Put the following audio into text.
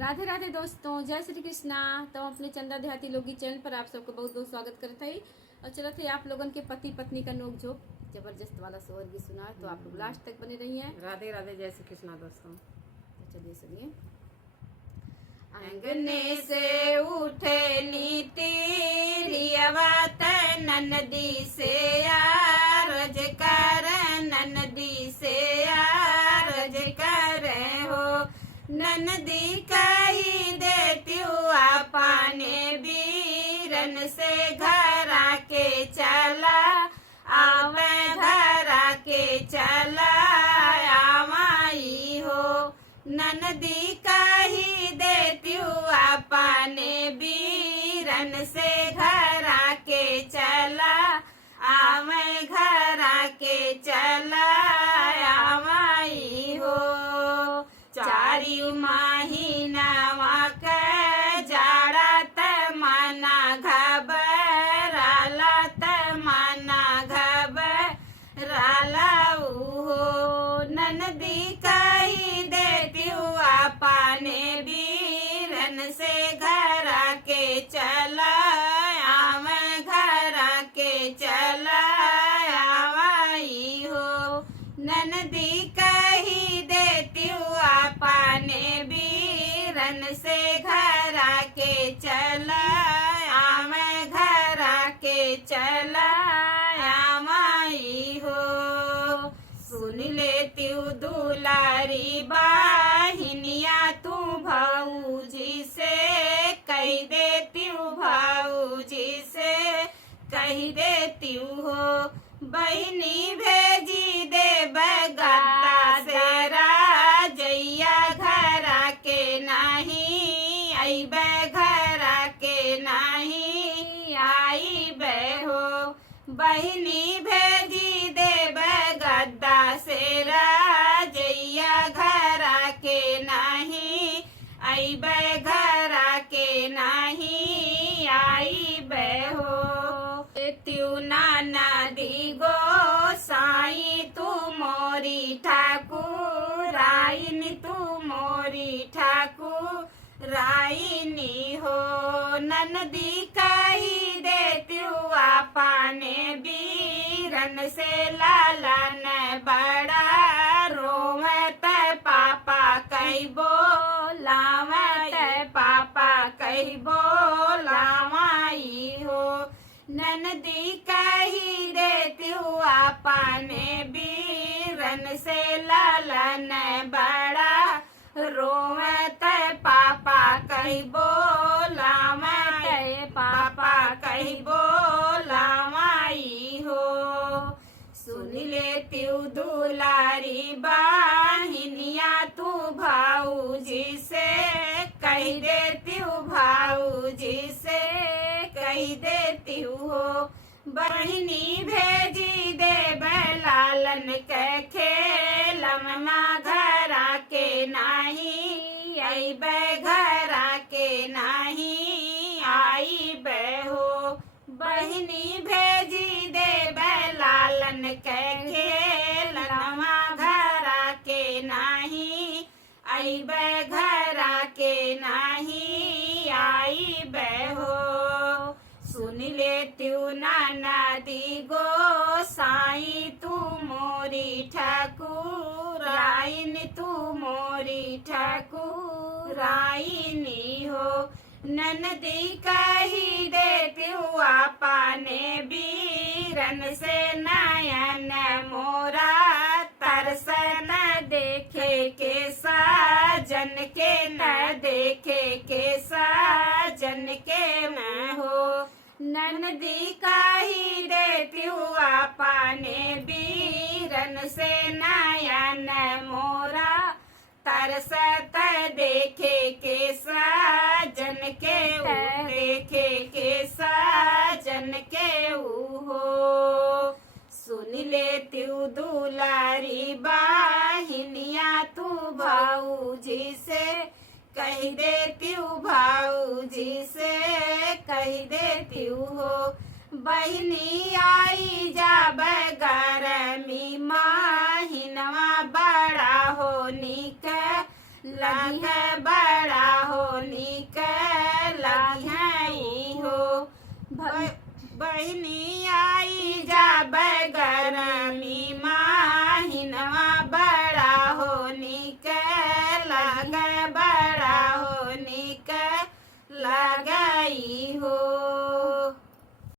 राधे राधे दोस्तों, जय श्री कृष्णा। तो अपने चंदा देहाती लोगी चैनल पर आप सबको बहुत बहुत स्वागत करते हैं। और चलो थे आप लोगन के पति पत्नी का नोक झोंक जबरदस्त वाला सोहर भी सुना है, तो आप लोग लास्ट तक बने रहिए। राधे राधे, जय श्री कृष्णा दोस्तों। तो चलिए सुनिए। अंगने से उठे नीति रियवत ननदी से आरज कर, ननदी से आरज कर हो। ननदी कही देती हुआ पाने बीरन से घर आके चला आवे, घर आके चला आवाई हो। ननदी कही देती हुआ पाने बीरन से घर आके चला आवे, घर आके चला आवाई हो। चारी महीनावा के जाड़ा त माना घबराला, त माना घबराला हो। ननदी कही देती हुआ पाने बीरन से घर आके चला आवे, घर आके चला आवाई हो। ननदी कही देती हुआ पाने बीरन से घर आके चला आवे, घर आके चला आवाई हो। सुन लेती हूँ दुलारी बाहिनिया तू भाऊजी से, कही देती हूँ भाऊजी से, कही देती हूँ बहनी भेजी दे बगत्ता से राजैया, घर आके नहीं आई बे, घर आके नहीं आई बे हो। बहनी भेजी दे बगत्ता से राजैया, घर आके नहीं आई बे, घर आके नहीं आई बे हो। त्यू नाना दी गो साई तू मोरी ठाकुर आईन, तू मोरी ठाकुर राइनी हो। ननदी कही देती हुआ पाने बीरन से लाला न बड़ा रोवत पापा कही बोलावत, पापा कही बोलावाई हो। ननदी कही देती हुआ पाने बीरन से लालन बड़ा रोवत, पापा कही बोलावत, पापा कही बोलावाई हो। सुन लेती हूँ दुलारी बाहिनिया तू भाऊजी से, कही देती हूँ भाऊजी से, कही देती हूँ बहनी भेजी दे लालन के खेलमना, घर आके नहीं आई बे, घर आके नहीं आई बे हो। बहनी भेजी दे लालन के खेलमना, घर आके नहीं आई बे, घर आके नहीं आई बे हो। सुन लेती हूँ नाना दी गो साई तू मोरी ठाकुर आईन, तू मोरी ठाकुर आईनी हो। ननदी कही देती हुआ पाने बीरन से नयन मोरा तरस न देखे के साजन के, न देखे के साजन के न हो। ननदी कही देती हुआ पाने बीरन से नयन मोरा तरसत देखे के साजन के, देखे के साजन के हो। सुन लेती हूँ दुलारी बाहिनिया तू भाऊजी से, कही देती हूँ भाऊजी से, कही देती हूँ बहनी आई जा बगरमी माहिनवा बड़ा हो निक लग बड़ा हो बहनी आई जब गरमी माहिनवा बड़ा होनी के लग बड़ा होनी के लगई हो।